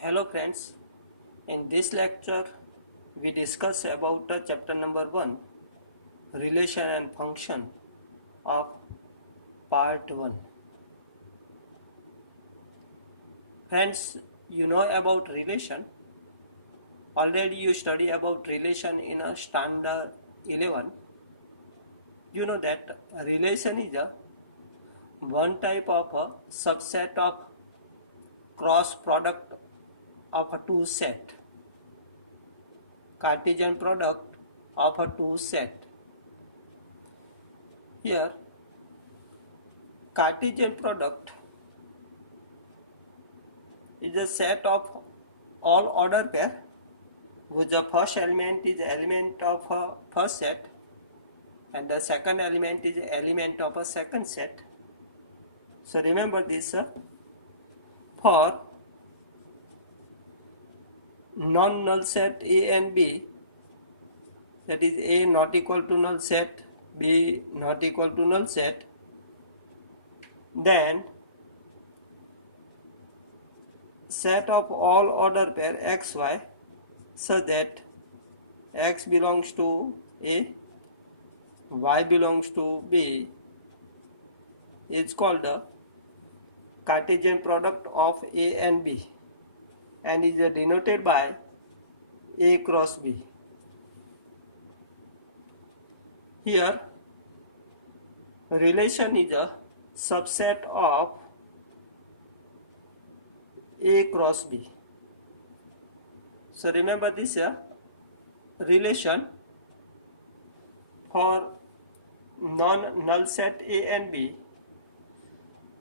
Hello friends, in this lecture we discuss about chapter number 1, relation and function of part 1. Friends, you know about relation. Already you study about relation in a standard 11. You know that relation is a one type of a subset of cross product of a two set, Cartesian product of a two set. Here Cartesian product is a set of all order pair whose the first element is element of a first set and the second element is element of a second set. So remember this, for non-null set A and B, that is A not equal to null set, B not equal to null set, then set of all order pair xy such that x belongs to A, y belongs to B is called the Cartesian product of A and B and is denoted by A cross B. Here relation is a subset of A cross B. So remember this, relation for non-null set A and B,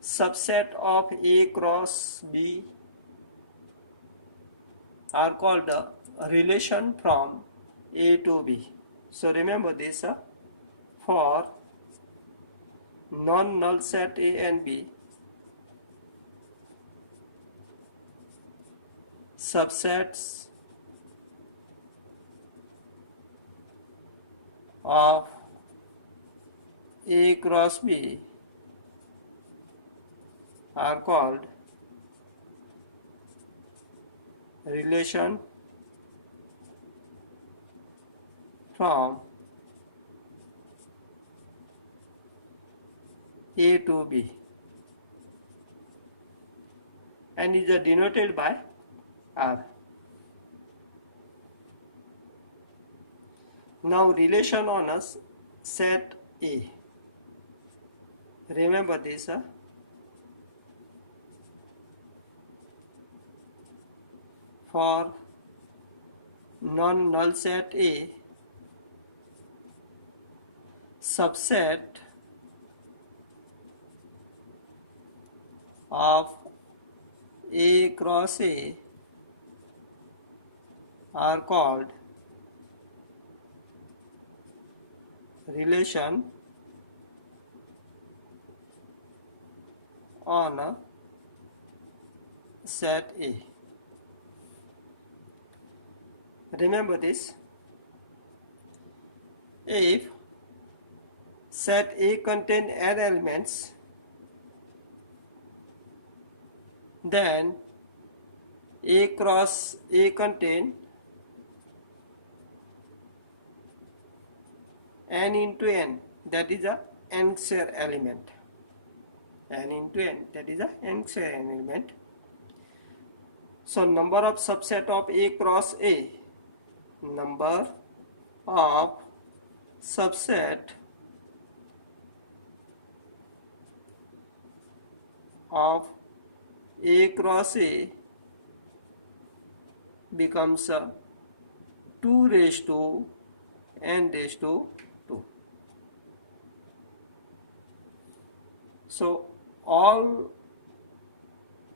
subset of A cross B are called a relation from A to B. So remember this, for non-null set A and B, subsets of A cross B are called relation from A to B and is denoted by R. Now relation on a set A. Remember this, for non-null set A, subset of A cross A are called relation on a set A. Remember this, if set A contain n elements, then A cross A contain n into n, that is a n share element. N into n, that is a n share element. So number of subset of A cross A, number of subset of A cross A becomes 2 raised to n raised to 2. So all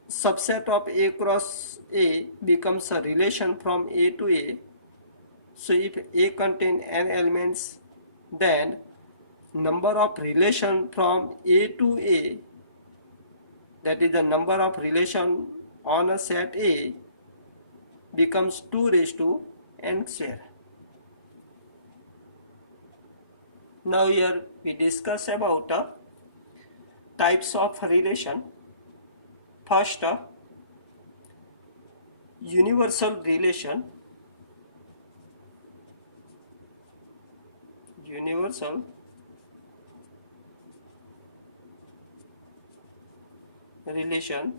subset of A cross A becomes a relation from A to A. So if A contain n elements, then number of relation from A to A, that is the number of relation on a set A, becomes 2 raised to n square. Now here we discuss about types of relation. First, universal relation, universal relation.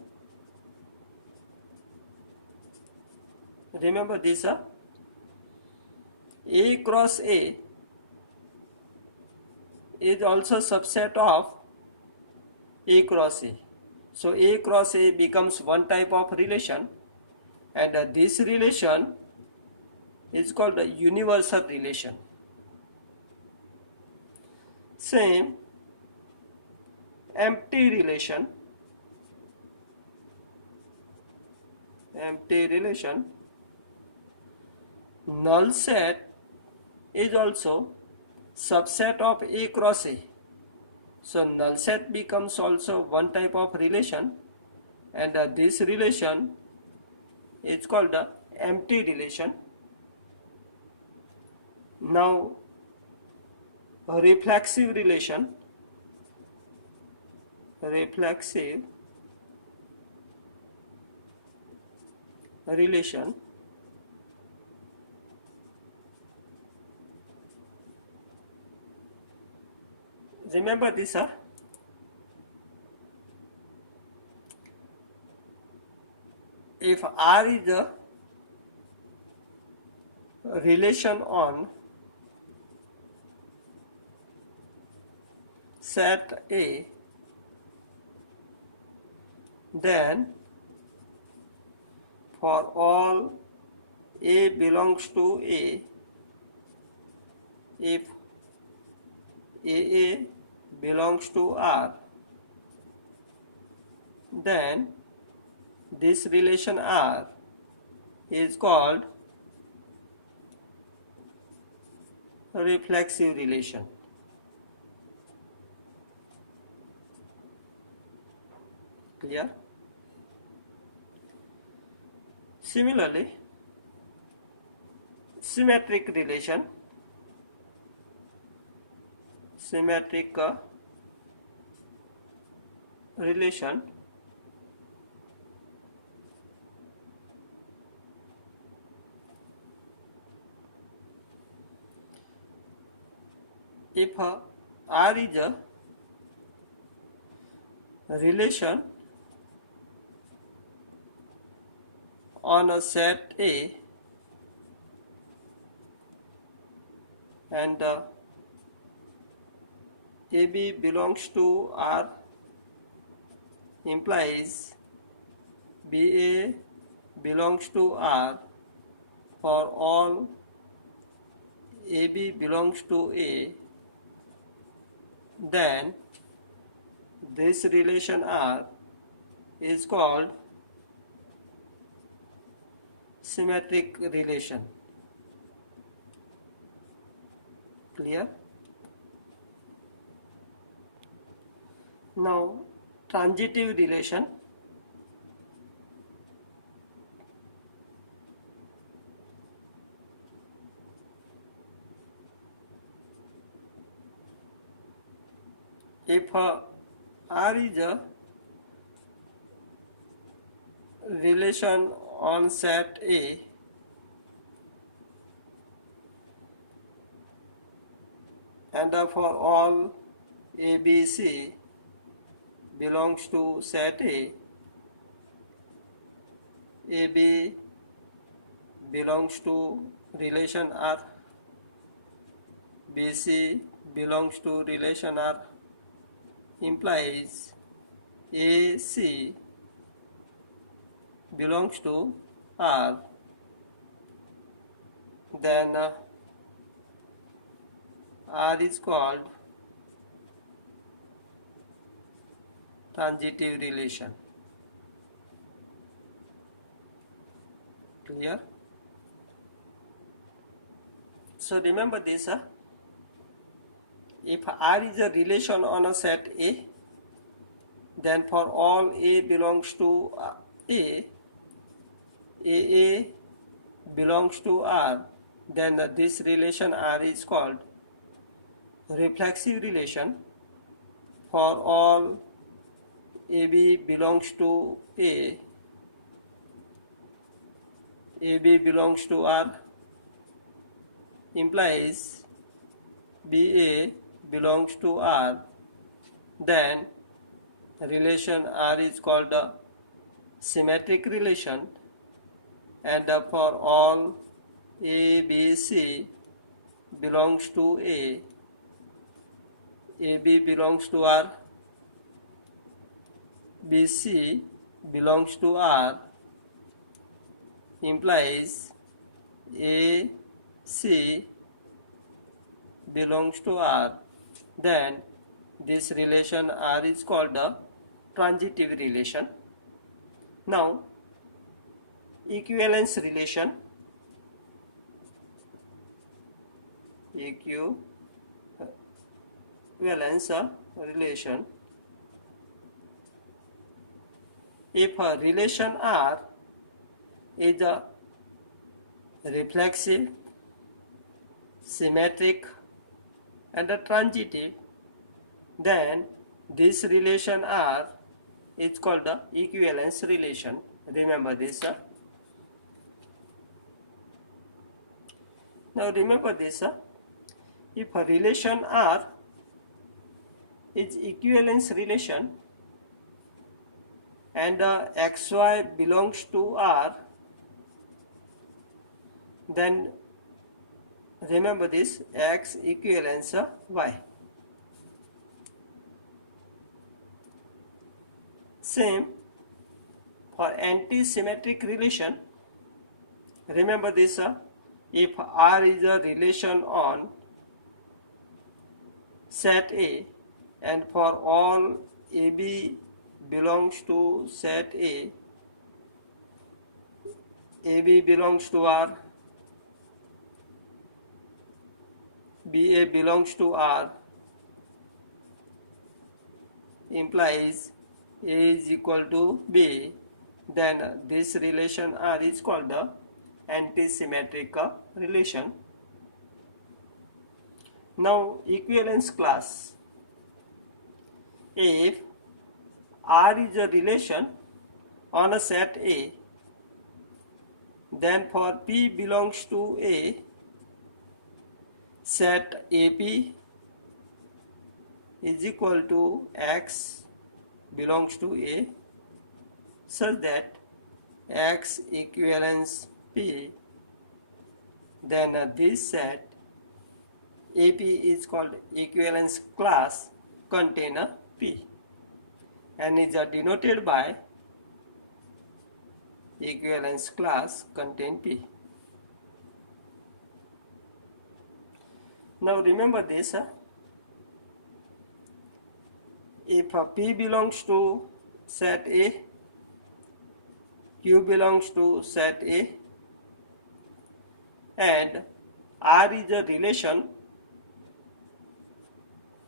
Remember this, A cross A is also subset of A cross A. So A cross A becomes one type of relation, and this relation is called a universal relation. Same empty relation, empty relation, null set is also subset of A cross A. So null set becomes also one type of relation, and this relation is called the empty relation. Now a reflexive relation, reflexive relation remember this, if R is a relation on set A, then for all A belongs to A, if AA belongs to R, then this relation R is called reflexive relation. Clear? Similarly, symmetric relation, symmetric relation if R is a relation on a set A and AB belongs to R, implies BA belongs to R for all AB belongs to A, then this relation R is called symmetric relation. Clear? Now transitive relation, if R is a relation on set A and for all ABC belongs to set A, AB belongs to relation R, BC belongs to relation R, implies AC belongs to R, then R is called transitive relation. Clear? So remember this, if R is a relation on a set A, then for all A belongs to A, AA belongs to R, then this relation R is called reflexive relation. For all AB belongs to A, AB belongs to R implies BA belongs to R, then relation R is called a symmetric relation, and for all A, B, C belongs to A, AB belongs to R, BC belongs to R, implies AC belongs to R, then this relation R is called a transitive relation. Now, equivalence relation, equivalence relation. If a relation R is a reflexive, symmetric, and a transitive, then this relation R is called the equivalence relation. Remember this. Now remember this. If a relation R is equivalence relation and xy belongs to R, then remember this, x equivalence y. Same for anti-symmetric relation. Remember this, if R is a relation on set A and for all AB belongs to set A, AB belongs to R, BA belongs to R, implies A is equal to B, then this relation R is called the anti-symmetric relation. Now equivalence class. If R is a relation on a set A, then for P belongs to A, set AP is equal to X belongs to A, such that X equivalence P, then this set AP is called equivalence class contain P and is denoted by equivalence class contain P. Now remember this, if P belongs to set A, Q belongs to set A, and R is a relation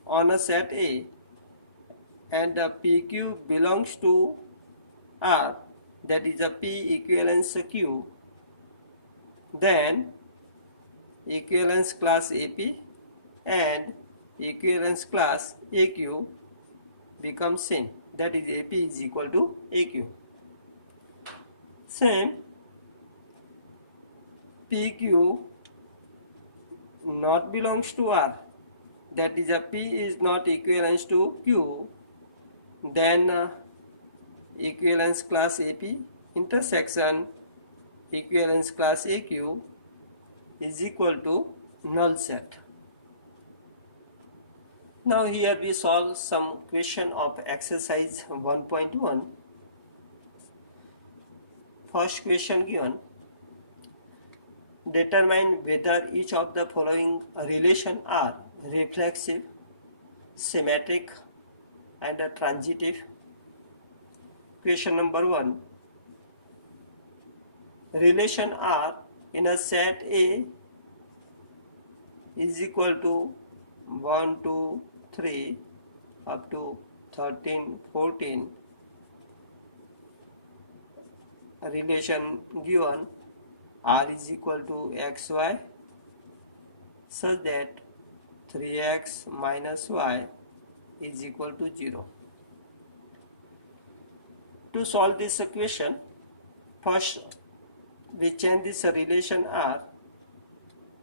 on a set A, and PQ belongs to R, that is a P equivalence Q, then equivalence class AP and equivalence class AQ becomes same, that is AP is equal to AQ. Same, PQ not belongs to R, that is a P is not equivalence to Q, then equivalence class AP intersection equivalence class AQ is equal to null set. Now here we solve some question of exercise 1.1. First question given, determine whether each of the following relation are reflexive, symmetric, and transitive. Question number 1, relation R in a set A is equal to 1, 2, 3 up to 13, 14. A relation given R is equal to xy such that 3x minus y is equal to 0. To solve this equation, first we change this relation R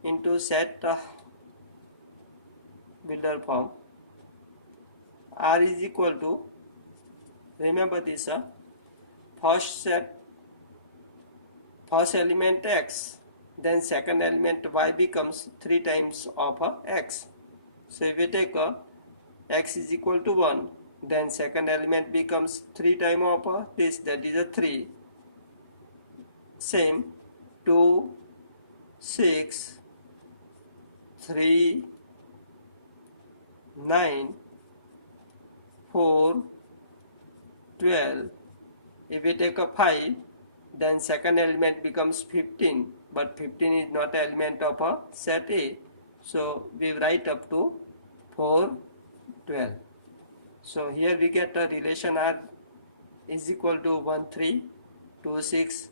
into set builder form. R is equal to, remember this, first element x, then second element y becomes 3 times of x. So if we take x is equal to 1, then second element becomes 3 times of this, that is a 3. Same, 2, 6, 3, 9, 4, 12. If we take a 5, then second element becomes 15, but 15 is not an element of a set A. So we write up to 4, 12. So here we get a relation R is equal to 1, 3, 2, 6,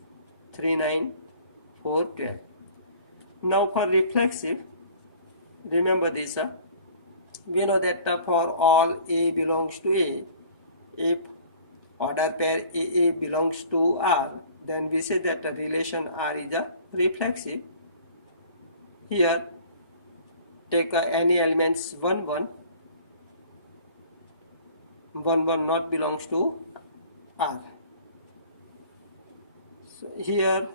3, 9, 4, 12. Now for reflexive, remember this, we know that for all A belongs to A, if order pair AA belongs to R, then we say that the relation R is a reflexive. Here take any elements 1, 1, 1, 1 not belongs to R. So here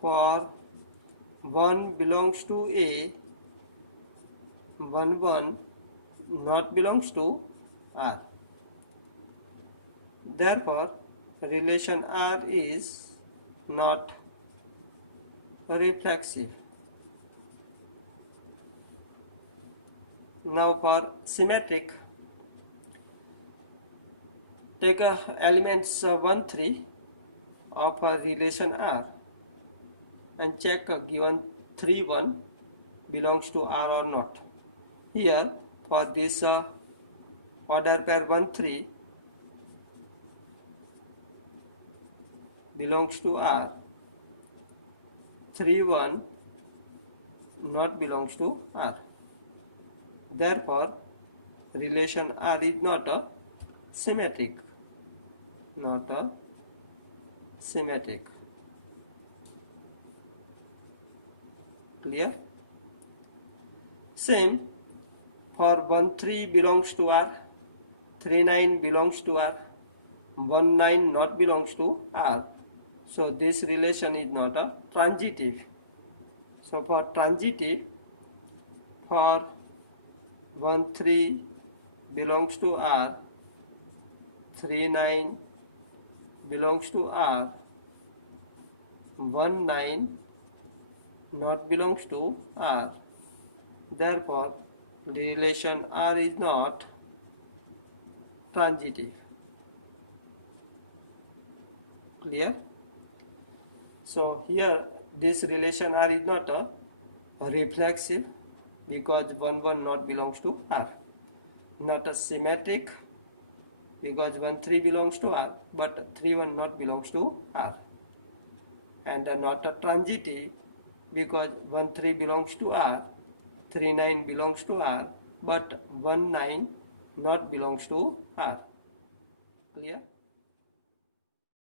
for 1 belongs to A, 1, 1 not belongs to R. Therefore, relation R is not reflexive. Now for symmetric, take elements 1, 3 of a relation R and check given 3, 1 belongs to R or not. Here for this order pair 1, 3 belongs to R, 3, 1 not belongs to R. Therefore, relation R is not a symmetric. Not a symmetric. Clear? Same for 1, 3 belongs to R, 3, 9 belongs to R, 1, 9 not belongs to R. So this relation is not a transitive. So for transitive, for 1, 3 belongs to R, 3, 9 belongs to R, 1, 9 not belongs to R. Therefore, the relation R is not transitive. Clear? So here this relation R is not a reflexive because 1, 1 not belongs to R. Not a symmetric because 1, 3 belongs to R, but 3, 1 not belongs to R. And not a transitive because 1, 3 belongs to R, 3, 9 belongs to R, but 1, 9 not belongs to R. Clear?